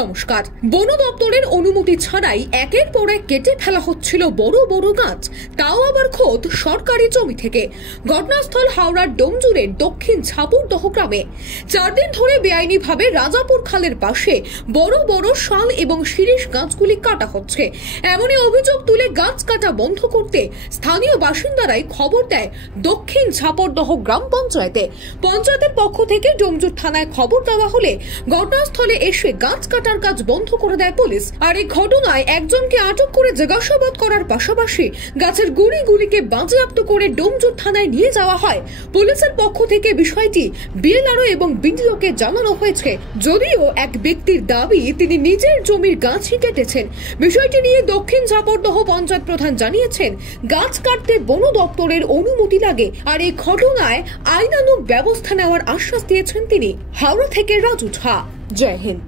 নমস্কার। বন দপ্তরের অনুমতি ছাড়াই একের পর এক কেটে ফেলা হচ্ছিল বড় বড় গাছ, তাও আবার খোদ সরকারি জমি থেকে। ঘটনাস্থল হাওড়ার ডোমজুরের দক্ষিণ ছাপুরদহ গ্রামে 4 দিন ধরে বেআইনিভাবে রাজাপুর খালের পাশে বড় বড় শাল এবং শিরীষ গাছগুলি কাটা হচ্ছে। এমনই অভিযোগ তুলে গাছ কাটা বন্ধ করতে স্থানীয় বাসিন্দারাই খবর দেয় দক্ষিণ ছাপুরদহ গ্রাম পঞ্চায়েতে। পঞ্চায়েতের পক্ষ থেকে ডোমজুর থানায় খবর দেওয়া হলে ঘটনাস্থলে এসে গাছ কাটার কাজ বন্ধ করে দেয় পুলিশ। আর এই ঘটনায় একজনকে আটক করে জিজ্ঞাসাবাদ করার পাশাপাশি গাছের গুড়িগুলিকে বাজেয়াপ্ত করে ডোমজুর থানায় নিয়ে যাওয়া হয়। পুলিশের পক্ষ থেকে বিষয়টি বিএলআরও এবং বিডিওকে জানানো হয়েছে, যদিও এক ব্যক্তির দাবি তিনি নিজের জমির গাছই কেটেছেন। বিষয়টি নিয়ে দক্ষিণ ছাপুরদহ পঞ্চায়েত প্রধান জানিয়েছেন, গাছ কাটতে বন দপ্তরের অনুমতি লাগে, আর এই ঘটনায় আইনানুগ ব্যবস্থা নেওয়ার আশ্বাস দিয়েছেন তিনি। হাওড়া থেকে রাজু ঝা, জয় হিন্দ।